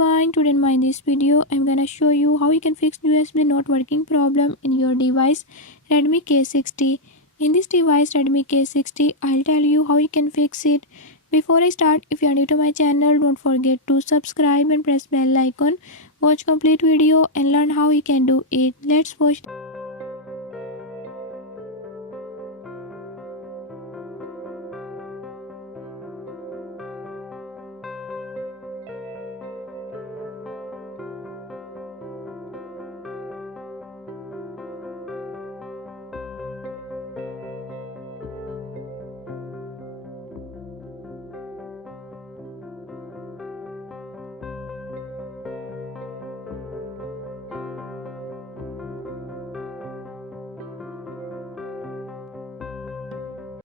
everyone, today in this video I'm gonna show you how you can fix USB not working problem in your device Redmi K60. In this device Redmi K60, I'll tell you how you can fix it. Before I start, if you are new to my channel, don't forget to subscribe and press bell icon. Watch complete video and learn how you can do it. Let's watch.